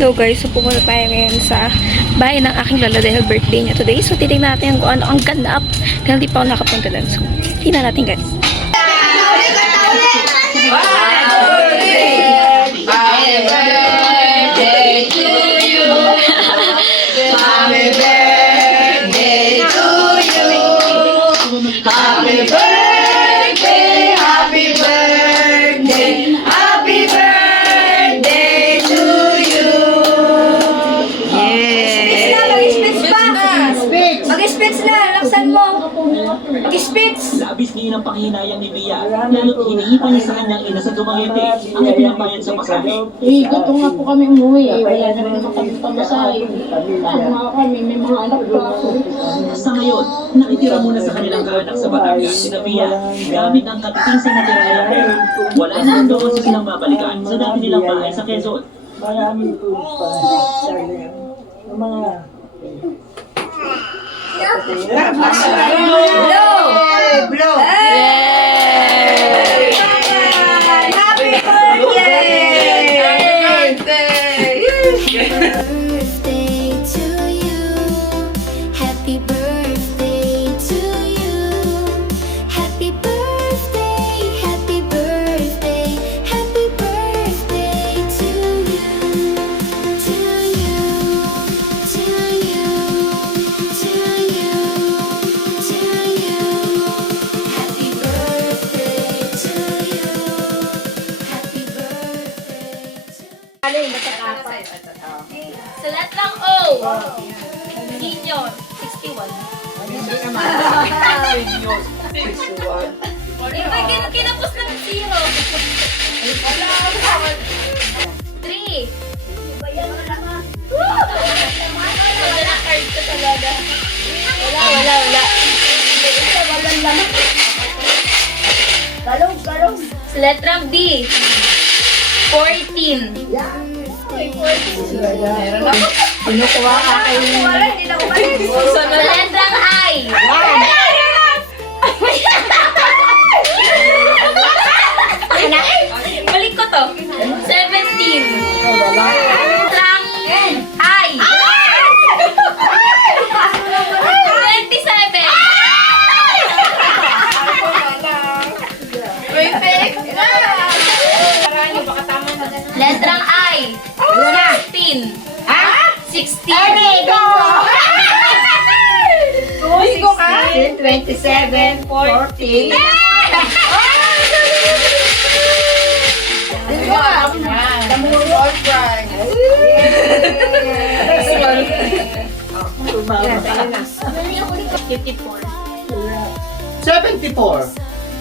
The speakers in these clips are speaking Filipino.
Hello guys, so pumunta tayo ngayon sa bahay ng aking lola dahil birthday niya today. So titignan natin kung ano ang ganap dahil di pa ako nakapunta doon. So tignan natin guys. Happy birthday to you. Happy birthday to you. Happy birthday, happy birthday, happy birthday to you. Mag-speech pa! Mag-speech na! Laksan mo! Mag-speech! Labis din ang panghinayang ni Bia, lalo't hiningi pa niya sa kanyang ina sa Dumaguete ang ipinabayan sa pasahe. Gusto nga po kami umuwi eh. Wala na rin kami pamasahe. Paano nga kami? May mga anak pa ako. Sa ngayon, nakitira muna sa kanilang kaanak sa Batangas si Bia gamit ang katiting na tira ng pera. Wala na ang doon sa silang babalikan sa dati nilang bahay sa Quezon. Maraming tools pa sa mga Blow! Hey! Happy Birthday to you. Happy birthday to you. Happy birthday, happy birthday, happy birthday to you. To you, to you, to you, to you. Happy birthday to you. Happy birthday to Sa letrang O, senior, 61. Kinapos ng 0. 3. Wala na card ko talaga. Wala. Galong! Sa letrang B, 14. Kinukuha ka kayo. Wala, hindi na umalis. Sa letrang I, balik ko to. 17. Letrang I. 27. Letrang I. 16. 16. Bigo ka? 27, 14. Bigo ka? Damuro all prize. 54. 74.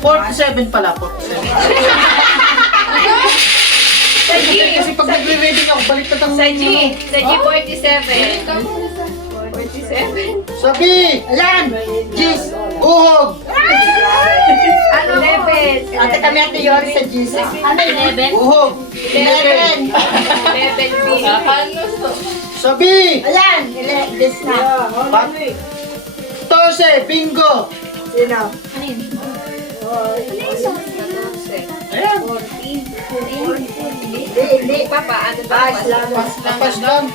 47 pala, 47. Kasi pag nagre-reading ako, balik na tang... Sa G 47. Sabi! Alan! Gis! Uhog! Ano? 11. Ate kami ate Yori sa Jesus. Ano 11? Uhog! 11. 11 B. Sabi! Ayan, this na. 14! Bingo! Sino? Ano yun? Ayan! Hindi. Papa, ano ba? Tapas lang.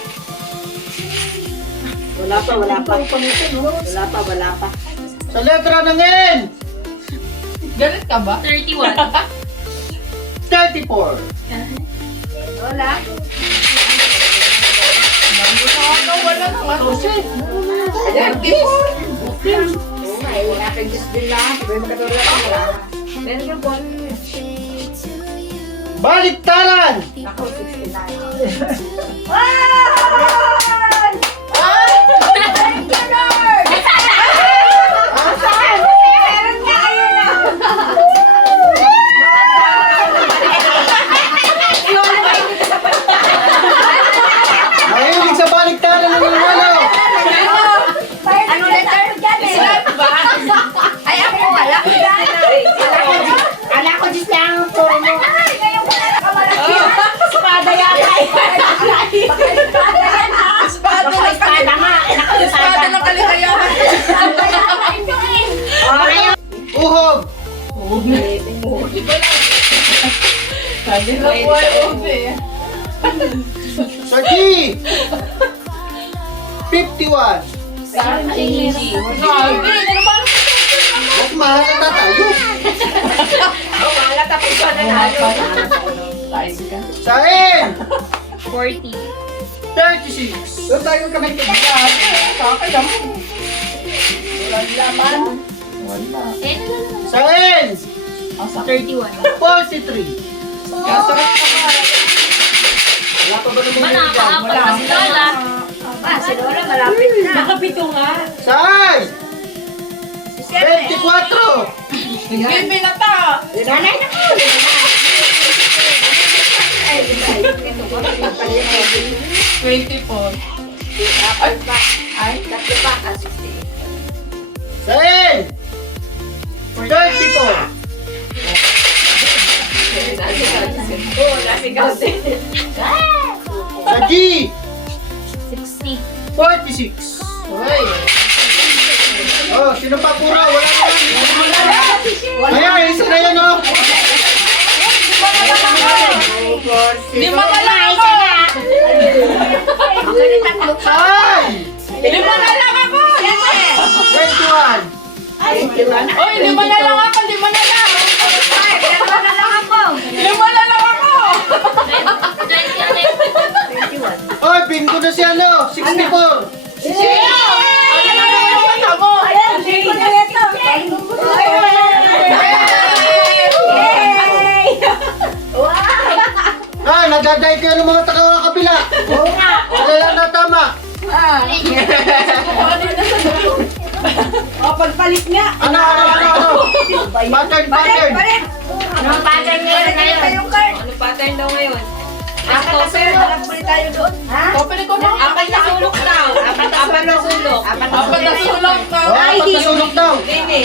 Wala pa. Sa letra ng N! 31. 34! Wala. Wala kang Diyos din lang. Sabi mo katulad ka wala. Meron yung ball. Baliktaran! Ako, 69. Thank you, Lord! Saan? Meron nga, ayun na. Mahilig sa baliktaran ng mga ano! Ano letter? Ay, ako wala. Ala ko Diyos lang ang puro mo. Ay, ngayon ko na nakamalaki. Espada yata. Espada nga. Espada ng kaligayahan. Uhog! Sa G! 51. Huwag mahalata tayo. Sa N! 40. 36. Doon tayo kamay kaibigan. Kakay lang. Walang laman. Sa N! 31. 43. Kasarap ka ba? Wala pa ba naman Ba, nakakaapat na si Lola. Si Lola malapit na. Nakapito nga. Sa I! 24. Bibi na to. Nanay na ko. Ay, 24. Apat pa. Ay, tatlo pa. 68. Sa N! 34. Oo, nasigaw din. Sa G! 60. 46. Oh, sino pa puro? Wala na. Ayan, isa na yan, oh. Lima na lang ako. Ay! Lima na lang ako. 21. Oy, lima na lang ako. Lima na lang. Lima na lang ako. Oy, bingo na si ano, 64. Ano na naman ako? Ah, nadaday kayo ng mga taga-kabila. Oo nga. Wala lang na tama. Pagpalit nga. Ano? Pattern. Anong pattern ngayon? Anong pattern daw ngayon? Apat na sulok. Alam po tayo doon. Ha? Open ko na. Apat na sulok daw. Apat na sulok. Apat Apat na sulok daw. Oh, apat na sulok daw. Hindi.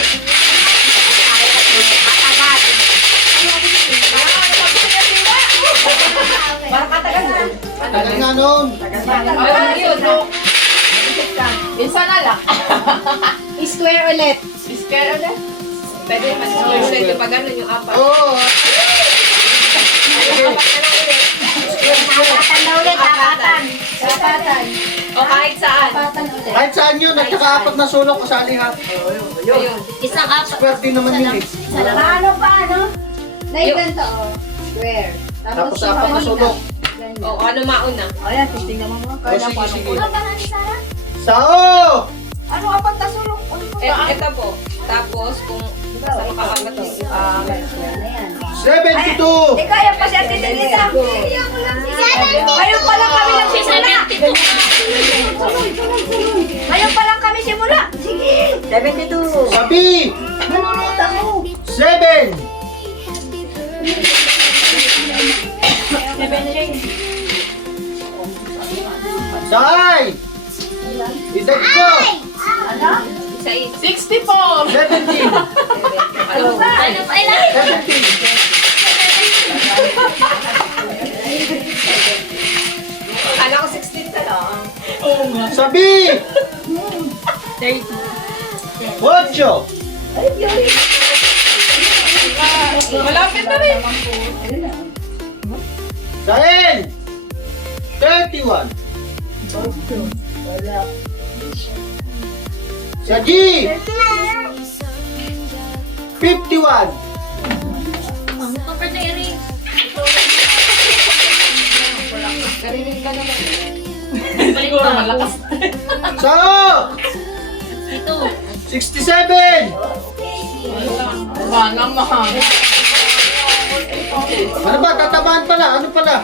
Tagal nga noon. Ayun yun. Isa na lang. Square ulit. Square ulit. Pwede mas square ulit yung pag ganun yung apat. Oo. Apatan na ulit. Apatan. Sapatan. O kahit saan. Sapatan ulit. Kahit saan yun, at saka apat na sulok kasali ha. Ayun. Isang apat. Square din naman yun eh. Paano? Like ganito, oh. Square. Tapos apat na sulok. O ano mauna? Ayan, tingnan mo mo. O, sige. Ano ba ni Sarah? Sa O! Ano apat na sulok? Ito po. Tapos kung saan makakagat yung 72. Kaya pa siya titinita. Ngayon pa lang kami nagsimula. 72. Ngayon pa lang kami simula. Sige. 72. Sa B! Manunutan mo. 7. Sa I! Edad ko! isa 64! 17. Ano ba? Ano pa ilan? 17. Kala ko 16 ka lang. Sa B! 30. 8. Malapit na rin. Sa N! 31. Sa G! 51. Kapag na i-ring. Narinig ka naman. Balik pa. Sa O! Ito. 67. Ba naman. Ano ba? Tatamaan pala. Ano pala?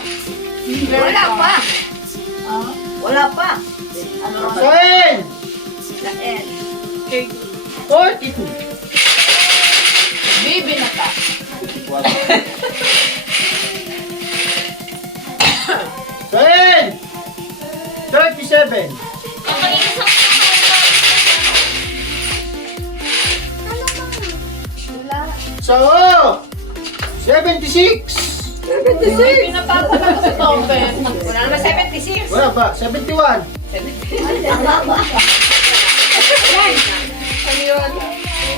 Wala pa. Wala pa. Sa N! Sa N. 42. Bibi na ka. Sa N! 37. Kapag isang Sa O! 76. Bibi na ka talaga sa topen. Wala naman 76. Wala ba? 71. Ano yun?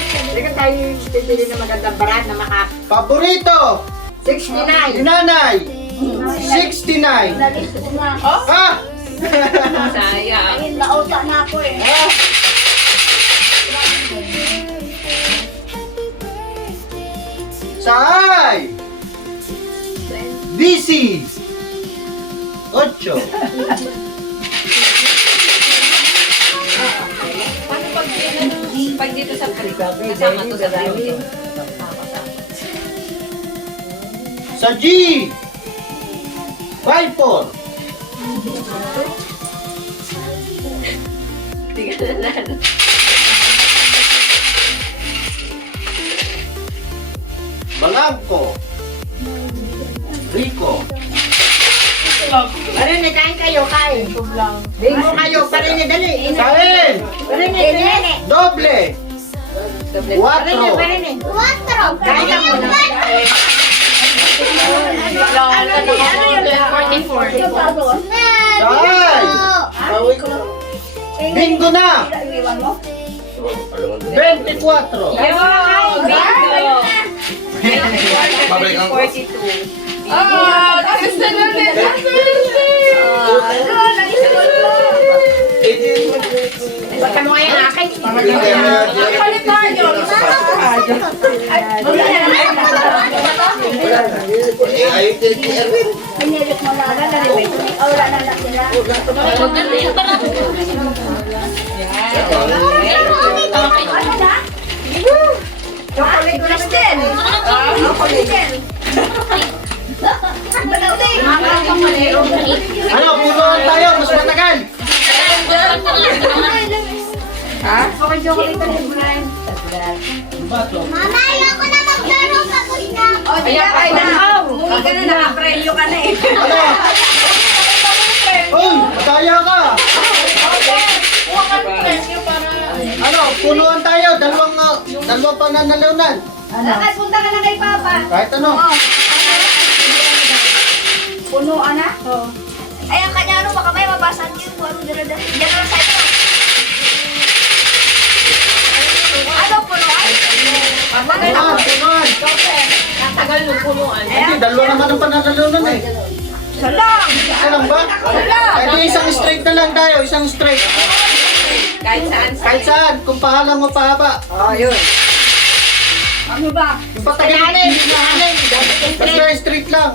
Hindi ka tayo pipili ng magandang barat na maka Paborito! 69. Inanay! 69. Oh? Ha? Sayang. Nauta na ako eh. Ha? Saay! Busy! 8. Paano pag dito sa kasama to sa video? Sa G! 5-4. Balangko. Rico. Parinig, kain kayo, kain. Bingo kayo, parinig, dali. Kain! Parinig, dali. Doble. 4. Parinig. Kain ka muna. Saay! Bingo na! 24. Bingo! 42. Ba't ka mo ngayon akin? Pinilit mo lang. Wala na lang sila. Chocolate Kristen! Chocolate! Ano, punuan tayo, mas matagal. Okay, chocolate na rin. Mama, ayoko na maglaro kapag na. O, diyan kayo na. Umuwi ka na, nakapremyo ka na eh. Ano? Uy, mataya ka. Ano, punuan tayo, dalawang pananalunan. Lakad, punta ka na kay Papa. Kahit ano. Punuan na? Ay, ang kanya ano, baka may mabasag yung ano dala-dala. Diyan na lang sa ito. Ano, punuan? Punuan. Tagal ng punuan. Hindi, dalawa naman ang pananalunan eh. Salang! Isa lang ba? Ay, di isang straight na lang tayo, isang straight. Kahit saan. Kahit saan, kung pahalang o pahaba. Ano ba? Yung patagalan, basta straight lang.